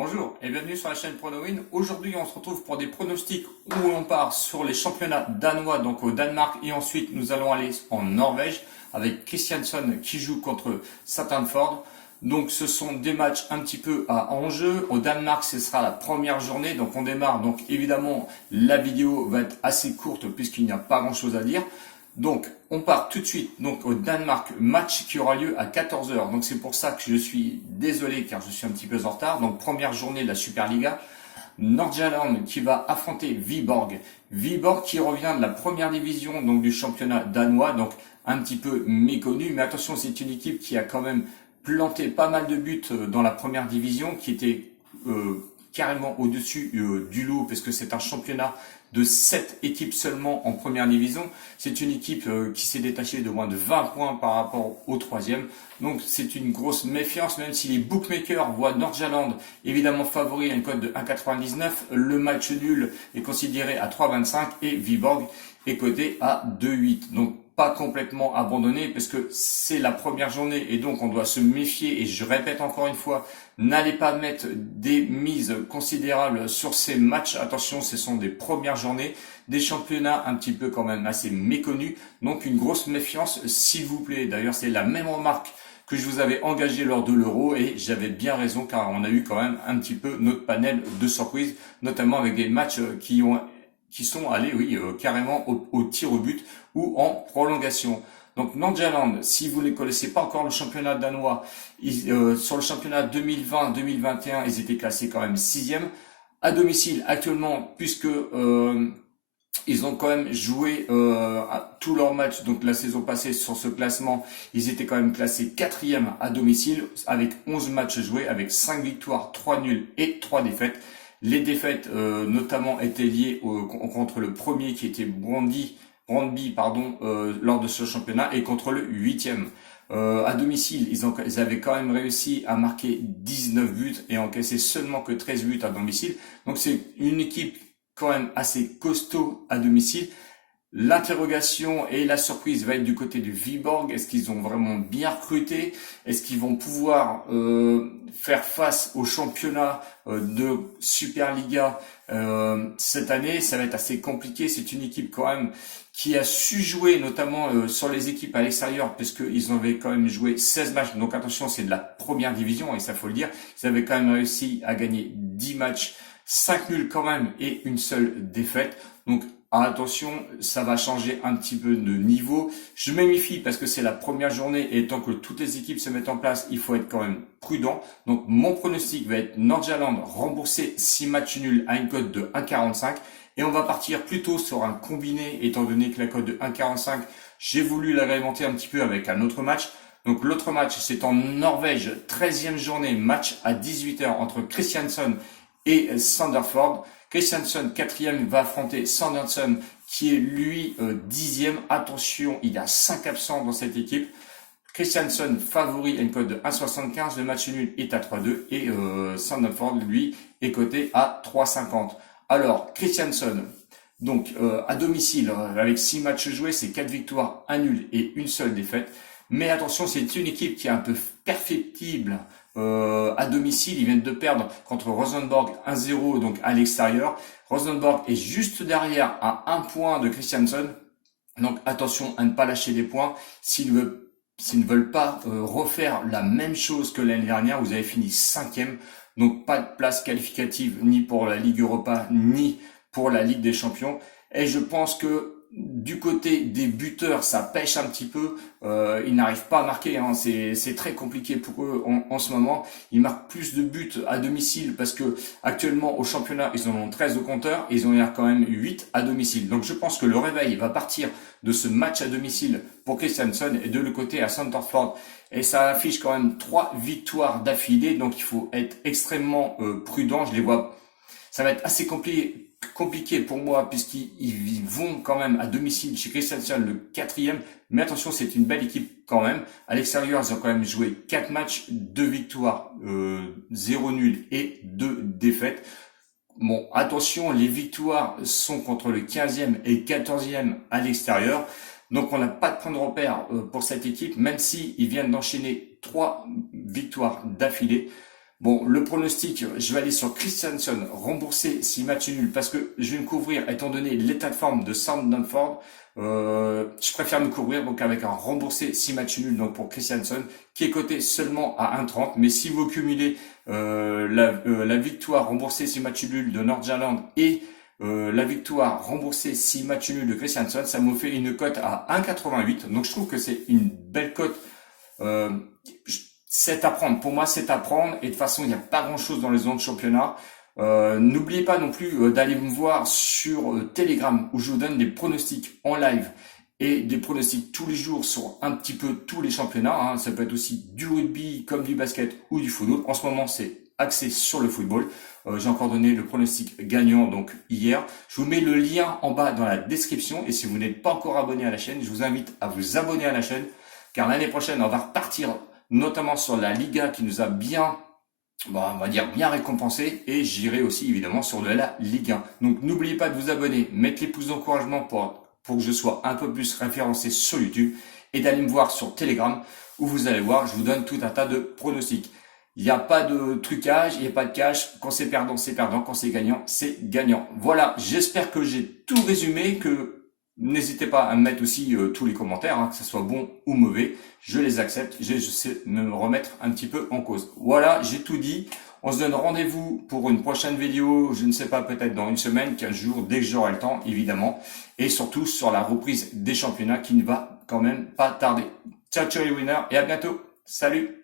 Bonjour et bienvenue sur la chaîne PronoWin. Aujourd'hui, on se retrouve pour des pronostics où on part sur les championnats danois, donc au Danemark, et ensuite nous allons aller en Norvège avec Kristiansson qui joue contre Sandefjord. Donc ce sont des matchs un petit peu à enjeu. Au Danemark, ce sera la première journée, donc on démarre. Donc évidemment, la vidéo va être assez courte puisqu'il n'y a pas grand-chose à dire. Donc, on part tout de suite donc au Danemark, match qui aura lieu à 14 heures. Donc, c'est pour ça que je suis désolé car je suis un petit peu en retard. Donc, première journée de la Superliga. Nordjylland qui va affronter Viborg. Viborg qui revient de la première division donc du championnat danois, donc un petit peu méconnu. Mais attention, c'est une équipe qui a quand même planté pas mal de buts dans la première division, qui était carrément au-dessus du lot, parce que c'est un championnat de 7 équipes seulement en première division. C'est une équipe qui s'est détachée de moins de 20 points par rapport au troisième. Donc c'est une grosse méfiance, même si les bookmakers voient Nordjylland évidemment favori à une cote de 1,99. Le match nul est considéré à 3,25 et Viborg est coté à 2,8. Donc pas complètement abandonné parce que c'est la première journée et donc on doit se méfier. Et je répète encore une fois, n'allez pas mettre des mises considérables sur ces matchs. Attention, ce sont des premières journées, des championnats un petit peu quand même assez méconnus. Donc une grosse méfiance s'il vous plaît. D'ailleurs, c'est la même remarque que je vous avais engagé lors de l'Euro et j'avais bien raison car on a eu quand même un petit peu notre panel de surprises, notamment avec des matchs qui sont allés, oui, carrément au tir au but ou en prolongation. Donc Nordjylland, si vous ne connaissez pas encore le championnat danois, sur le championnat 2020-2021, ils étaient classés quand même 6e. À domicile actuellement, puisque ils ont quand même joué tous leurs matchs, donc la saison passée sur ce classement, ils étaient quand même classés 4e à domicile, avec 11 matchs joués, avec 5 victoires, 3 nuls et 3 défaites. Les défaites notamment étaient liées contre le premier qui était Brøndby lors de ce championnat et contre le 8e. À domicile, ils avaient quand même réussi à marquer 19 buts et encaisser seulement que 13 buts à domicile. Donc c'est une équipe quand même assez costaud à domicile. L'interrogation et la surprise va être du côté du Viborg. Est-ce qu'ils ont vraiment bien recruté? Est-ce qu'ils vont pouvoir faire face au championnat de Superliga cette année? Ça va être assez compliqué. C'est une équipe quand même qui a su jouer, notamment sur les équipes à l'extérieur, puisqu'ils avaient quand même joué 16 matchs. Donc attention, c'est de la première division, et ça faut le dire. Ils avaient quand même réussi à gagner 10 matchs, 5 nuls quand même, et une seule défaite. Donc attention, ça va changer un petit peu de niveau. Je me méfie parce que c'est la première journée et tant que toutes les équipes se mettent en place, il faut être quand même prudent. Donc mon pronostic va être Nordjylland rembourser 6 matchs nuls à une cote de 1,45 et on va partir plutôt sur un combiné étant donné que la cote de 1,45, j'ai voulu l'agrémenter un petit peu avec un autre match. Donc l'autre match, c'est en Norvège, 13e journée, match à 18 h entre Kristiansson et Sandefjord. Kristiansson 4e va affronter Sanderson qui est lui 10e. Attention, il y a 5 absents dans cette équipe. Kristiansson favori à une cote de 1,75. Le match nul est à 3,2 et Sandefjord lui est coté à 3,50. Alors Kristiansson, donc à domicile avec 6 matchs joués, c'est 4 victoires, 1 nul et une seule défaite. Mais attention, c'est une équipe qui est un peu perfectible à domicile. Ils viennent de perdre contre Rosenborg 1-0 donc à l'extérieur. Rosenborg est juste derrière à 1 point de Kristiansson. Donc attention à ne pas lâcher des points. S'ils ne veulent pas refaire la même chose que l'année dernière, vous avez fini 5e. Donc pas de place qualificative ni pour la Ligue Europa ni pour la Ligue des Champions. Et je pense que du côté des buteurs, ça pêche un petit peu. Ils n'arrivent pas à marquer. Hein. C'est très compliqué pour eux en ce moment. Ils marquent plus de buts à domicile parce que actuellement au championnat, ils en ont 13 au compteur et ils en ont quand même 8 à domicile. Donc je pense que le réveil va partir de ce match à domicile pour Kristiansson et de l'autre côté à Sandefjord. Et ça affiche quand même 3 victoires d'affilée. Donc il faut être extrêmement prudent. Je les vois. Ça va être assez compliqué pour moi puisqu'ils vont quand même à domicile chez Kristiansson le 4e. Mais attention, c'est une belle équipe quand même. À l'extérieur, ils ont quand même joué 4 matchs, 2 victoires, 0 nul et 2 défaites. Bon, attention, les victoires sont contre le 15e et 14e à l'extérieur. Donc on n'a pas de point de repère pour cette équipe, même s'ils viennent d'enchaîner 3 victoires d'affilée. Bon, le pronostic, je vais aller sur Christiansen, remboursé si match nul, parce que je vais me couvrir, étant donné l'état de forme de Sam Dunford, je préfère me couvrir donc avec un remboursé si match nul donc pour Christiansen, qui est coté seulement à 1,30. Mais si vous cumulez la victoire remboursée si match nul de Nordjylland et la victoire remboursée si match nul de Christiansen, ça me fait une cote à 1,88. Donc je trouve que c'est une belle cote. Euh, c'est à prendre. Pour moi, c'est à prendre. Et de toute façon, il n'y a pas grand-chose dans les autres championnats. N'oubliez pas non plus d'aller me voir sur Telegram où je vous donne des pronostics en live et des pronostics tous les jours sur un petit peu tous les championnats. Hein. Ça peut être aussi du rugby comme du basket ou du football. En ce moment, c'est axé sur le football. J'ai encore donné le pronostic gagnant donc hier. Je vous mets le lien en bas dans la description. Et si vous n'êtes pas encore abonné à la chaîne, je vous invite à vous abonner à la chaîne. Car l'année prochaine, on va repartir notamment sur la Liga qui nous a bien, bon, on va dire bien récompensé, et j'irai aussi évidemment sur la Ligue 1. Donc n'oubliez pas de vous abonner, mettre les pouces d'encouragement pour que je sois un peu plus référencé sur YouTube, et d'aller me voir sur Telegram où vous allez voir, je vous donne tout un tas de pronostics. Il n'y a pas de trucage, il n'y a pas de cash. Quand c'est perdant, c'est perdant. Quand c'est gagnant, c'est gagnant. Voilà, j'espère que j'ai tout résumé, que n'hésitez pas à me mettre aussi tous les commentaires, hein, que ce soit bon ou mauvais. Je les accepte, je sais me remettre un petit peu en cause. Voilà, j'ai tout dit. On se donne rendez-vous pour une prochaine vidéo, je ne sais pas, peut-être dans une semaine, 15 jours, dès que j'aurai le temps, évidemment. Et surtout sur la reprise des championnats qui ne va quand même pas tarder. Ciao, ciao les winners et à bientôt. Salut!